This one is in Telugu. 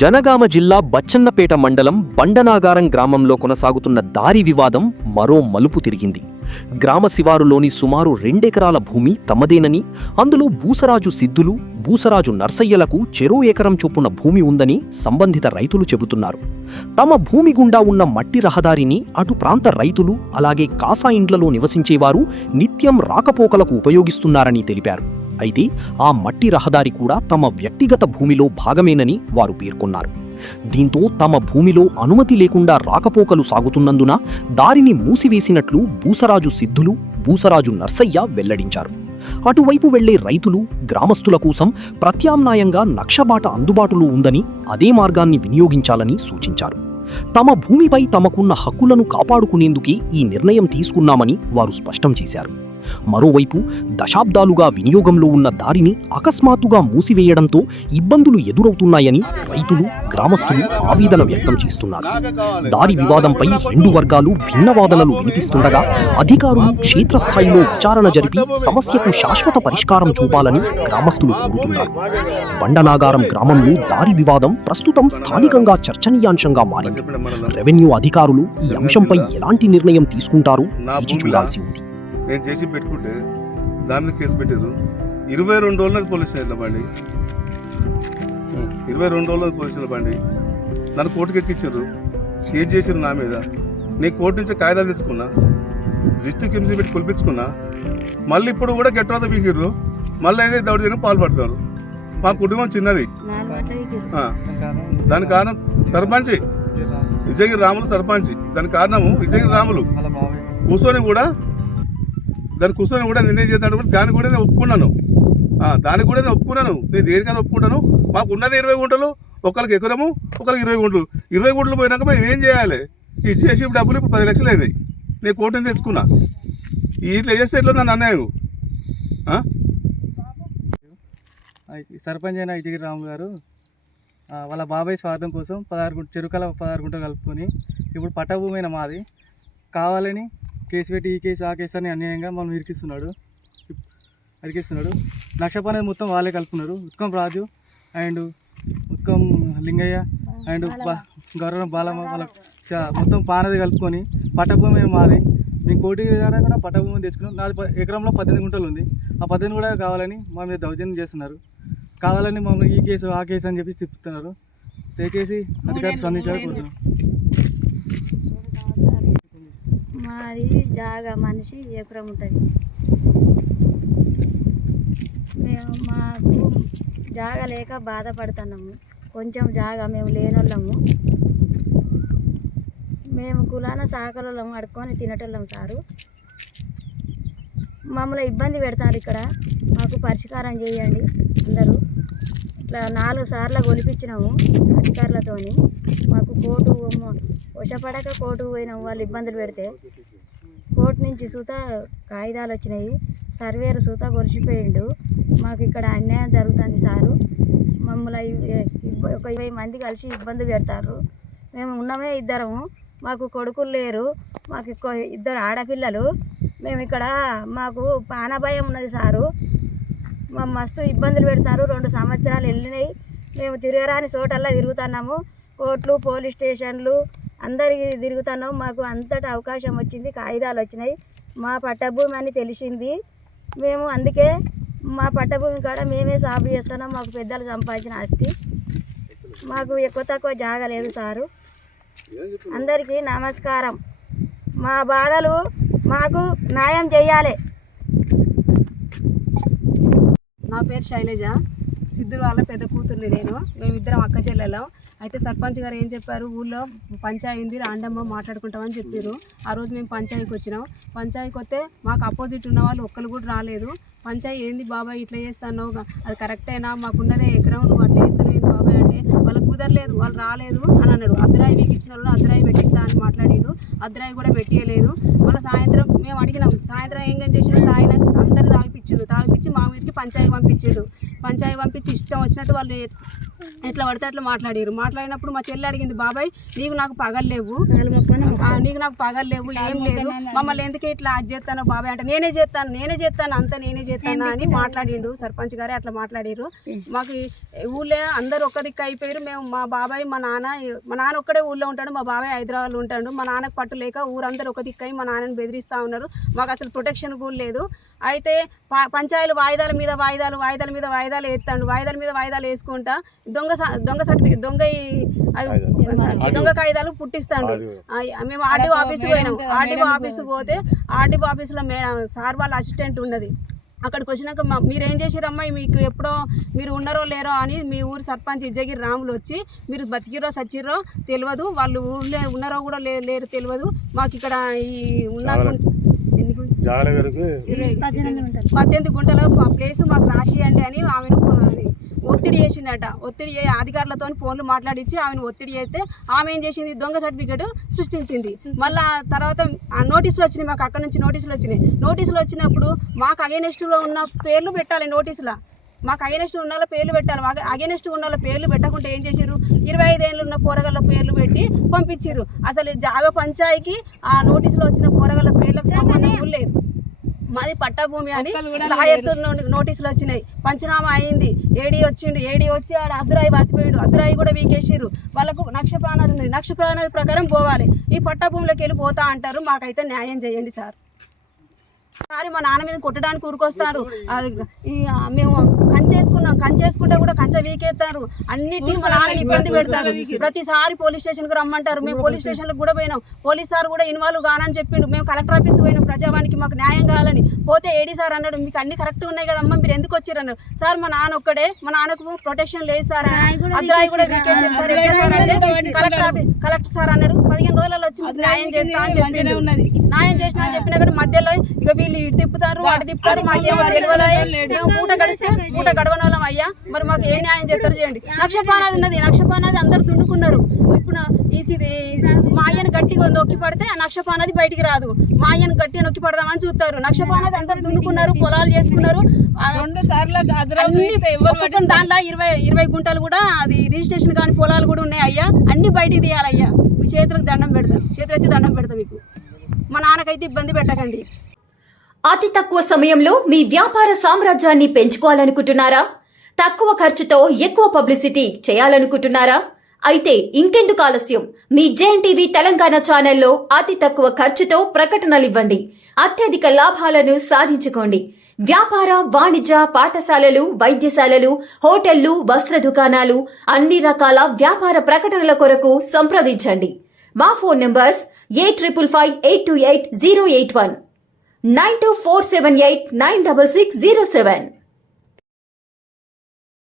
జనగామ జిల్లా బచ్చన్నపేట మండలం బండనాగారం గ్రామంలో కొనసాగుతున్న దారి వివాదం మరో మలుపు తిరిగింది. గ్రామ శివారులోని సుమారు 2 ఎకరాల భూమి తమదేనని, అందులో బూసరాజు సిద్ధులు, బూసరాజు నర్సయ్యలకు చెరో ఎకరం చొప్పున భూమి ఉందని సంబంధిత రైతులు చెబుతున్నారు. తమ భూమి గుండా ఉన్న మట్టి రహదారిని అటు ప్రాంత రైతులు, అలాగే కాసా ఇండ్లలో నివసించేవారు నిత్యం రాకపోకలకు ఉపయోగిస్తున్నారని తెలిపారు. అయితే ఆ మట్టి రహదారి కూడా తమ వ్యక్తిగత భూమిలో భాగమేనని వారు పేర్కొన్నారు. దీంతో తమ భూమిలో అనుమతి లేకుండా రాకపోకలు సాగుతున్నందున దారిని మూసివేసినట్లు బూసరాజు సిద్ధులు, బూసరాజు నర్సయ్య వెల్లడించారు. అటువైపు వెళ్లే రైతులు, గ్రామస్తుల కోసం ప్రత్యామ్నాయంగా నక్షబాట అందుబాటులో ఉందని, అదే మార్గాన్ని వినియోగించాలని సూచించారు. తమ భూమిపై తమకున్న హక్కులను కాపాడుకునేందుకే ఈ నిర్ణయం తీసుకున్నామని వారు స్పష్టం చేశారు. మరోవైపు దశాబ్దాలుగా వినియోగంలో ఉన్న దారిని అకస్మాత్తుగా మూసివేయడంతో ఇబ్బందులు ఎదురవుతున్నాయని రైతులు, గ్రామస్తులు ఆవేదన వ్యక్తం చేస్తున్నారు. దారి వివాదంపై 2 వర్గాలు భిన్న వాదనలు వినిపిస్తుండగా అధికారులు క్షేత్రస్థాయిలో విచారణ జరిపి సమస్యకు శాశ్వత పరిష్కారం చూపాలని గ్రామస్తులు కోరుతున్నారు. బండనాగారం గ్రామంలో దారి వివాదం ప్రస్తుతం స్థానికంగా చర్చనీయాంశంగా మారింది. రెవెన్యూ అధికారులు ఈ అంశంపై ఎలాంటి నిర్ణయం తీసుకుంటారో వేచి చూడాల్సి ఉంది. నేను చేసి పెట్టుకుంటే దాని మీద కేసు పెట్టారు. 22 రోజులకు పోలీస్ స్టేషన్లో బండి, 22 రోజులకు పోలీస్ స్టేషన్లో బండి నన్ను కోర్టుకి ఎక్కించారు. కేసు చేసారు నా మీద. నేను కోర్టు నుంచి కాయిదాలు తెచ్చుకున్నా, డిస్ట్రిక్ట్ హింస పెట్టి కులిపించుకున్నా. మళ్ళీ ఇప్పుడు కూడా గెట్ బీకిర్రు. మళ్ళీ అయితే దౌర్జన్యం పాల్పడతారు. మా కుటుంబం చిన్నది. దాని కారణం సర్పంచ్ విజయగిరి రాములు సర్పంచ్. దాని కారణము విజయగిరి రాములు కూర్చొని కూడా నిర్ణయం చేస్తాడు. దాన్ని కూడా నేను ఒప్పుకున్నాను. నేను దేనికైనా ఒప్పుకుంటాను. మాకు ఉన్నది 20 గుంటలు, ఒకరికి ఎకరము, ఒకరికి 20 గుంటలు. 20 గుంటలు పోయినాక మేము ఏం చేయాలి? ఈ చేసి డబ్బులు ఇప్పుడు 10 లక్షలు అయినాయి. నేను కోర్టుని తెచ్చుకున్నా. ఇట్లా చేస్తే ఎట్లా నన్ను అన్నాను. సర్పంచ్ అయిన విజయగిరి రాము గారు వాళ్ళ బాబాయ్ స్వార్థం కోసం 16 గుంటలు కలుపుకొని ఇప్పుడు పట్టభూమైన మాది కావాలని కేసు పెట్టి ఈ కేసు ఆ కేసు అని అన్యాయంగా మనం ఇరికిస్తున్నాడు. లక్ష అనేది మొత్తం వాళ్ళే కలుపుకున్నారు. ఉత్కం రాజు అండ్ ఉత్కం లింగయ్య అండ్ గౌరవ బాలమ్మ వాళ్ళ మొత్తం పానది కలుపుకొని పట్టభూమి మాది. మేము కోటి ద్వారా కూడా పట్టభూమిని తెచ్చుకున్నాం. నాది ఎకరంలో 18 గుంటలు ఉంది. ఆ 18 కూడా కావాలని మా మీద దౌర్జన్యం చేస్తున్నారు. కావాలని మమ్మల్ని ఈ కేసు ఆ కేసు అని చెప్పి చెప్తున్నారు. దయచేసి అధికారులు స్పందించాలని కోరుతున్నాం. మాది జాగా మనిషి ఎకరం ఉంటుంది. మాకు జాగా లేక బాధపడుతున్నాము. కొంచెం జాగా మేము లేనోళ్ళము. మేము కులాన సాకలోళ్ళము, అడుక్కొని తినేటోళ్ళము సారు. మమ్మల్ని ఇబ్బంది పెడతారు ఇక్కడ. మాకు పరిష్కారం చేయండి అందరూ. ఇట్లా 4 సార్లు గొలిపించినాము అధికారులతోని. మాకు కోర్టు వశపడక కోర్టుకు పోయినాము. వాళ్ళు ఇబ్బందులు పెడితే కోర్టు నుంచి సూత కాగితాలు వచ్చినాయి. సర్వేరు సూత గొలిచిపోయిండు. మాకు ఇక్కడ అన్యాయం జరుగుతుంది సారు. మమ్మల్ని ఒక 20 మంది కలిసి ఇబ్బంది పెడతారు. మేము ఉన్నమే 2. మాకు కొడుకులు లేరు. మాకు 2 ఆడపిల్లలు. మేము ఇక్కడ మాకు ప్రాణభయం ఉన్నది సారు. మా మస్తు ఇబ్బందులు పెడతారు. 2 సంవత్సరాలు వెళ్ళినాయి. మేము తిరగరాని చోటల్లా తిరుగుతున్నాము. కోర్టులు, పోలీస్ స్టేషన్లు అందరికి తిరుగుతున్నాము. మాకు అంతటా అవకాశం వచ్చింది, కాగితాలు వచ్చినాయి. మా పట్టభూమి అని తెలిసింది. మేము అందుకే మా పట్టభూమి కాడ మేమే సాగు చేస్తున్నాం. మాకు పెద్దలు సంపాదించిన ఆస్తి. మాకు ఎక్కువ తక్కువ జాగా లేదు సారు. అందరికీ నమస్కారం. మా బాధలు మాకు న్యాయం చేయాలి. నా పేరు శైలజ. సిద్ధులు వాళ్ళ పెద్ద కూతుర్ని నేను. మేమిద్దరం అక్క చెల్లెలం. అయితే సర్పంచ్ గారు ఏం చెప్పారు, ఊళ్ళో పంచాయతీ ఉంది, రాండమ్మ మాట్లాడుకుంటామని చెప్పారు. ఆ రోజు మేము పంచాయతీకి వచ్చినాం. పంచాయతీకి వస్తే మాకు అపోజిట్ ఉన్న వాళ్ళు ఒక్కరు కూడా రాలేదు. పంచాయతీ ఏంది బాబాయ్ ఇట్లా చేస్తాను, అది కరెక్టేనా, మాకున్నదే ఎకరం, నువ్వు అట్లా చేస్తాను ఏంది బాబాయ్ అంటే వాళ్ళకి కుదరలేదు, వాళ్ళు రాలేదు అని అన్నాడు. అద్దరాయి మీకు ఇచ్చిన వాళ్ళు అద్దరాయి పెట్టిస్తా అని మాట్లాడిండు. అద్దరాయి కూడా పెట్టియలేదు. మళ్ళీ సాయంత్రం మేము అడిగినాం. సాయంత్రం ఏం చేసిండు, ఆయన అందరు తాగిపించిండు. తాగిపించి మా మీదకి పంచాయతీ పంపించిండు. పంచాయతీ పంపించి ఇష్టం వచ్చినట్టు వాళ్ళు ఎట్లా పడితే అట్లా మాట్లాడినప్పుడు మా చెల్లి అడిగింది, బాబాయ్ నీకు నాకు పగలేవు, నీకు నాకు పగలేవు, ఏం లేదు, మమ్మల్ని ఎందుకు ఇట్లా అది చేస్తానో బాబాయ్ అంటే నేనే చేస్తాను అంతా నేనే చేస్తాను అని మాట్లాడిండు. సర్పంచ్ గారే అట్లా మాట్లాడారు. మాకు ఊళ్ళో అందరు ఒక్క దిక్కు అయిపోయారు. మేము మా బాబాయ్ మా నాన్న ఒక్కడే ఊళ్ళో ఉంటాడు, మా బాబాయ్ హైదరాబాద్లో ఉంటాడు. మా నాన్నకు పట్టు లేక ఊరందరూ ఒక దిక్కు అయి మా నాన్నని బెదిరిస్తూ ఉన్నారు. మాకు అసలు ప్రొటెక్షన్ కూడా లేదు. అయితే పంచాయతీలు వాయిదాల మీద వాయిదాలు వేస్తాడు. వాయిదాల మీద వాయిదాలు వేసుకుంటా దొంగ సర్టిఫికేట్ దొంగ కాగితాలు పుట్టిస్తాడు. మేము ఆర్డీఓ ఆఫీస్కి పోయినాం. ఆర్డీఓ ఆఫీస్కి పోతే ఆర్డీఓ ఆఫీసులో సార్ వాళ్ళ అసిస్టెంట్ ఉన్నది. అక్కడికి వచ్చినాక మీరేం చేసిరమ్మా, మీకు ఎప్పుడో మీరు ఉన్నారో లేరో అని మీ ఊరు సర్పంచ్ ఇజ్జగిరి రాములు వచ్చి మీరు బతికిరో సచ్చిరో తెలియదు, వాళ్ళు ఊళ్ళో ఉన్నారో కూడా లేరు తెలియదు, మాకు ఇక్కడ ఈ ఉన్న 18 గుంటల ప్లేస్ మాకు రాసియండి అని ఆమెను ఒత్తిడి చేసిందట. ఒత్తిడి అధికారులతో ఫోన్లు మాట్లాడించి ఆమెను ఒత్తిడి చేస్తే ఆమె ఏం చేసింది, దొంగ సర్టిఫికేట్ సృష్టించింది. మళ్ళీ తర్వాత నోటీసులు వచ్చినాయి, మాకు అక్కడ నుంచి నోటీసులు వచ్చినాయి. నోటీసులు వచ్చినప్పుడు మాకు అగైనెస్ట్లో ఉన్న పేర్లు పెట్టాలి. నోటీసులో మాకు అగైనెస్ట్ ఉన్న పేర్లు పెట్టాలి. అగైనెస్ట్ ఉన్న పేర్లు పెట్టకుంటే ఏం చేసారు, 25 ఏళ్ళు ఉన్న పోరగళ్ళ పేర్లు పెట్టి పంపించారు. అసలు జాగ పంచాయికి ఆ నోటీసులో వచ్చిన పోరగళ్ళ పేర్లకు సంబంధం లేదు. మాది పట్టాభూమి అని లాయర్తో నోటీసులు వచ్చినాయి. పంచనామా అయింది. ఏడీ వచ్చి ఆడ అద్దురాయి బతిపోయాడు. అద్దురాయి కూడా వీకేసారు. వాళ్ళకు నక్ష ప్రాణాది ఉంది. నక్ష ప్రాణాది ప్రకారం పోవాలి. ఈ పట్టాభూమిలోకి వెళ్ళి పోతా అంటారు. మాకైతే న్యాయం చేయండి సార్. మా నాన్న మీద కొట్టడానికి ఊరుకొస్తారు. మేము కంచేసుకుంటే కూడా కంచె వీకేస్తారు. అన్నిటికీ మా నాన్నని ఇబ్బంది పెడతారు. ప్రతిసారి పోలీస్ స్టేషన్కి రమ్మంటారు. మేము పోలీస్ స్టేషన్లకు కూడా పోయినాం. పోలీస్ సార్ కూడా ఇన్వాల్వ్ కానని చెప్పిండు. మేము కలెక్టర్ ఆఫీస్కి పోయినాం ప్రజావానికి మాకు న్యాయం కావాలని. పోతే ఏడీ సార్ అన్నాడు, మీకు అన్ని కరెక్ట్ ఉన్నాయి కదమ్మా, మీరు ఎందుకు వచ్చారు అన్నారు. సార్ మా నాన్న ఒక్కడే, మా నాన్నకు ప్రొటెక్షన్ లేదు సార్. అద్రాయి కూడా వీకేసారు సార్. కలెక్టర్ సార్ అన్నాడు 15 రోజులలో వచ్చి మీకు న్యాయం చేస్తా అని చెప్పిండు. న్యాయం చేసిన అని చెప్పినా కానీ మధ్యలో ఇక వీళ్ళు ఇటు తిప్పుతారు అటు తిప్పుతారు. మాకేమో తెలియదు. మేము పూట గడవని వాళ్ళం అయ్యా, మరి మాకు ఏ న్యాయం చేస్తారు చేయండి. నక్షపానాది ఉన్నది. నక్షపానాది అందరు తుండుకున్నారు. ఇప్పుడు మా అయ్యను గట్టిగా నొక్కి పడితే ఆ నక్షపానాది బయటికి రాదు. మా అయ్యను గట్టిగా నొక్కి పడదామని చూస్తారు. నక్షపానాది అందరు తుండుకున్నారు, పొలాలు చేసుకున్నారు. దాంట్లో 20 గుంటలు కూడా అది రిజిస్ట్రేషన్ కాని పొలాలు కూడా ఉన్నాయి అయ్యా. అన్ని బయటికి తీయాలయ్యా. మీ చేతులకు దండం పెడతాం, చేతులెత్తి దండం పెడతాం. మీకు మా నాన్నకైతే ఇబ్బంది పెట్టకండి. అతి తక్కువ సమయంలో మీ వ్యాపార సామ్రాజ్యాన్ని పెంచుకోవాలనుకుంటున్నారా? తక్కువ ఖర్చుతో ఎక్కువ పబ్లిసిటీ చేయాలనుకుంటున్నారా? అయితే ఇంకెందుకు ఆలస్యం, మీ జేఎన్టీవీ తెలంగాణ ఛానల్లో అతి తక్కువ ఖర్చుతో ప్రకటనలివ్వండి. అత్యధిక లాభాలను సాధించుకోండి. వ్యాపార, వాణిజ్య, పాఠశాలలు, వైద్యశాలలు, హోటళ్లు, వస్త్ర దుకాణాలు, అన్ని రకాల వ్యాపార ప్రకటనల కొరకు సంప్రదించండి. మా ఫోన్ నంబర్స్ 8558288081 9247896607.